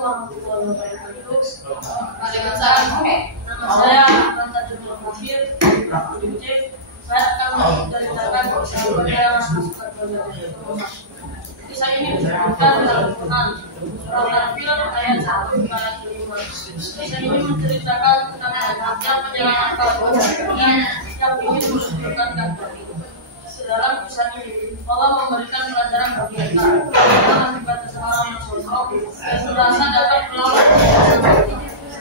warahmatullahi wabarakatuh. Waalaikumsalam. Oke. Nama saya Manta Jumlah Mahir. Saya akan menceritakan bagaimana masuk kisah ini disebutkan dalam Quran surah Al-Anfal ayat 1 hingga ayat 5. Kisah ini menceritakan tentang banyaknya penyerangan kaum yang ingin menunjukkan kafir. Dalam kisah ini Allah memberikan pelajaran bagi kita tentang akibat seseorang yang sombong dan merasa dapat melawan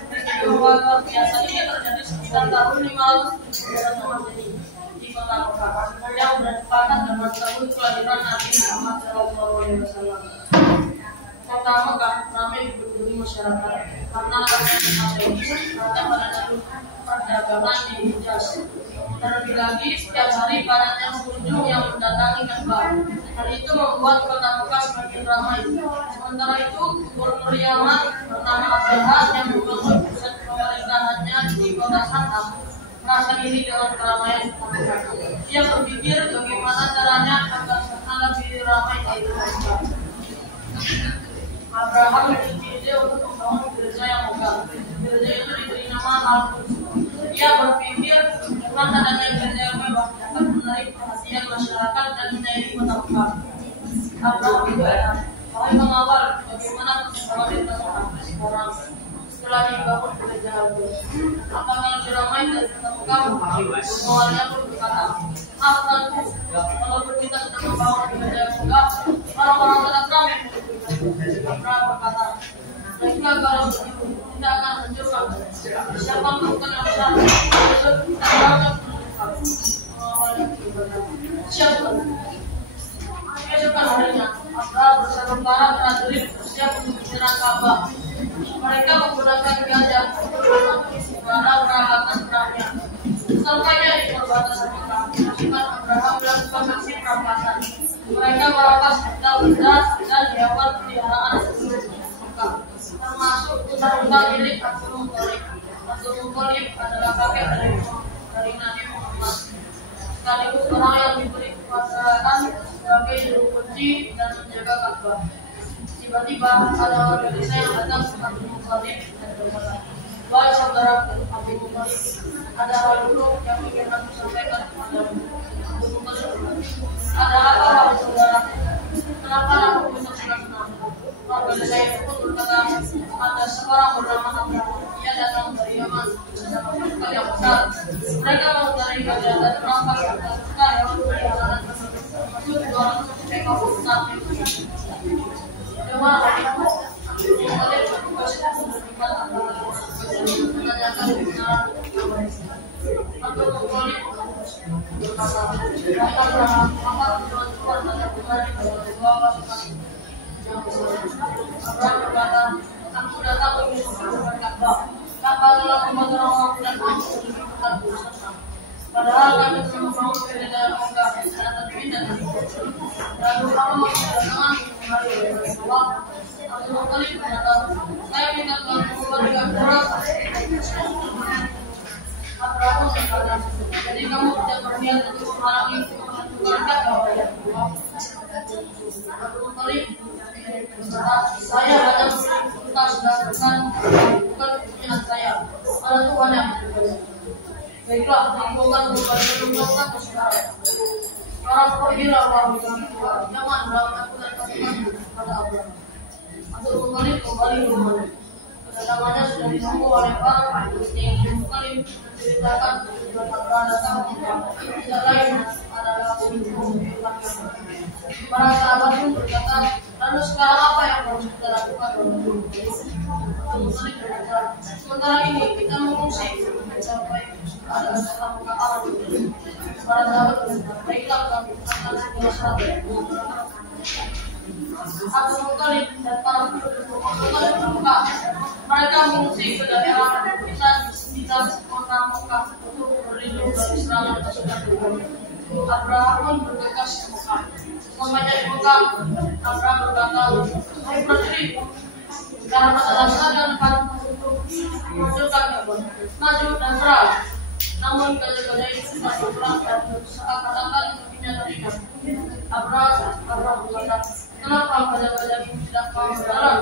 peristiwa luar biasa ini terjadi sekitar tahun 571 Masehi di kota Mekah yang berdekatan dengan tahun kelahiran Nabi Muhammad SAW. Kota Mekah ramai dikunjungi masyarakat karena adanya Masehi berada pada jalur perdagangan di Hijaz. Terlebih lagi, setiap hari banyaknya pengunjung yang mendatangi Ka'bah. Hal itu membuat kota Mekah semakin ramai. Sementara itu, Gubernur Yaman bernama Abraham yang membangun pusat pemerintahannya di kota Sanam merasa iri dengan keramaian kota Mekah. Dia berpikir bagaimana caranya agar sana lebih ramai dari Mekah. Abraham memiliki ide untuk membangun gereja yang megah. Gereja itu diberi nama Al-Quds. Dia berpikir dengan adanya gereja yang mewah dapat menarik perhatian masyarakat dan menjadi kota Mekah. Abraham berkata, "Wahai pengawal, bagaimana perkembangan di kota sekarang setelah dibangun gereja Al-Quds? Apakah lebih ramai dari kota Mekah?" Pengawalnya pun berkata, "Tuhan, kalau kita sedang membangun gereja yang megah, orang-orang tetap ramai." Abraham berkata, "Baiklah kalau begitu, kita akan hancurkan siapa melakukan yang besar. Kita akan siapa?" Keesokan harinya, Abraham bersama para prajurit bersiap untuk menyerang Ka'bah. Mereka menggunakan gajah untuk mengisi segala peralatan perangnya. Sesampainya di perbatasan Mekah, pasukan Abraham melakukan aksi perampasan. Mereka merampas benda-benda dan hewan peliharaan seluruh Mekah, termasuk unta-unta milik Abdul Muthalib. Abdul Muthalib adalah kakek dari Nabi Muhammad, sekaligus orang yang diberi kepercayaan sebagai juru kunci dan menjaga Ka'bah. Tiba-tiba ada warga desa yang datang ke Abdul Muthalib dan berkata, "Wahai saudara Abdul Muthalib, ada hal buruk yang ingin aku sampaikan kepadamu." Abdul Muthalib berkata, "Ada apa wahai saudara? Kenapa aku bisa senang-senang?" Warga desa itu pun berkata, "Ada seorang bernama Abraham. Dia datang dari Yaman bersama pasukan yang besar. Mereka mengendarai gajah dan merampas harta hewan peliharaan termasuk 200 ekor unta milik." Dengar hatiku, kalian bertugas memberikan Abraham menanyakan kebenaran Abdul Muthalib berkata, "Wahai Abraham, apa tujuan Tuhan dan kembali pada dua pasukan yang besar?" Abraham berkata, "Aku datang untuk membangun Ka'bah. Ka'bah telah membuat orang-orang dan aku lebih dekat bersama. Padahal kami telah membangun gereja yang megah dan terpindah dari itu. Lalu kamu berdatangan kembali dari bawah." Abdul Muthalib berkata, "Saya minta Tuhan memberikan berat." Abraham berkata, "Jadi kamu tidak berniat untuk menghalangi menentukan Ka'bah?" Abdul Muthalib berkata, "Saya hanya meminta sedangkan bukan kepunyaan saya. Ada Tuhan yang berbeda." Baiklah, kumpulkan beberapa pasukan. Sekarang pergilah wahai kami tua, jangan dalam aku dan pasukan kepada Abraham. Abdul Muthalib kembali ke rumahnya. Kedatangannya sudah ditunggu oleh para prajurit. Abdul Muthalib menceritakan tujuan Abraham datang ke Mekah. Tidak lain adalah untuk menunjukkan Ka'bah. Para sahabat pun berkata, "Lalu sekarang apa yang harus kita lakukan?" Abdul Muthalib berkata, "Sementara ini kita mengungsi sampai ada datang ke arah itu." Para sahabat berkata, "Baiklah, kami akan segera sampai." Abdul Muthalib dan para pasukan Mekah, mereka mengungsi ke daerah perbukitan di sekitar kota Mekah untuk berlindung dari serangan pasukan Romawi. Abraham pun bergegas ke Mekah. Sesampainya di Mekah, Abraham berkata, "Hai prajurit, sekarang adalah saat dan tempat untuk menunjukkan Ka'bah. Maju dan serang." Namun gajah-gajah itu tidak bergerak dan seakan-akan kakinya terikat. Abraham berkata, "Kenapa gajah-gajah itu tidak mau berjalan?"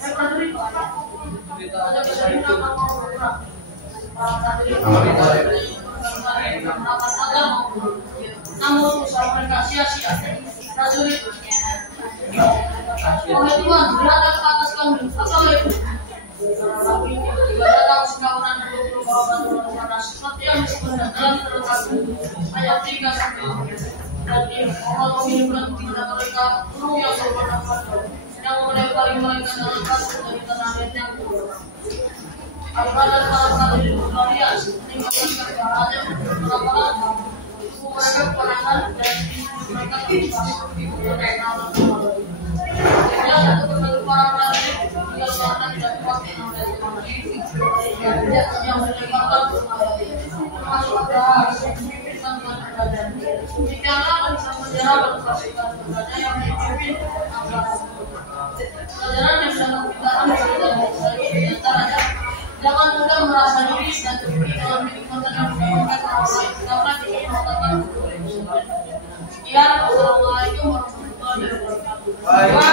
Prajurit, mereka sia-sia. Prajurit, wahai Tuhan, berilah ke atas kami, apa itu? Jika datang sekawanan 20 bawah bantuan panas, seperti yang disebutkan dalam terletak ayat 3 sampai 5. Dan Allah mengirimkan kepada mereka burung yang berwarna putih, yang melempari mereka dalam kasut dari tanah yang kotor. Apabila salah satu di kalian meninggalkan kekalahannya beberapa lama, mereka perangan dan mereka terlepas dari nama Tuhan. Jadi satu persatu para prajurit tinggal karena tidak dipakai oleh Tuhan. Yang menyebabkan termasuk Abraham dan Tuhan. Demikianlah bangsa sejarah berpasukan kepada yang dipimpin Abraham. Pelajaran yang dapat kita ambil dari antaranya, jangan mudah merasa diri dan terpilih dalam kenikmatan yang mendapatkan orang lain karena ingin mengatakan sekian. Assalamualaikum warahmatullahi wabarakatuh.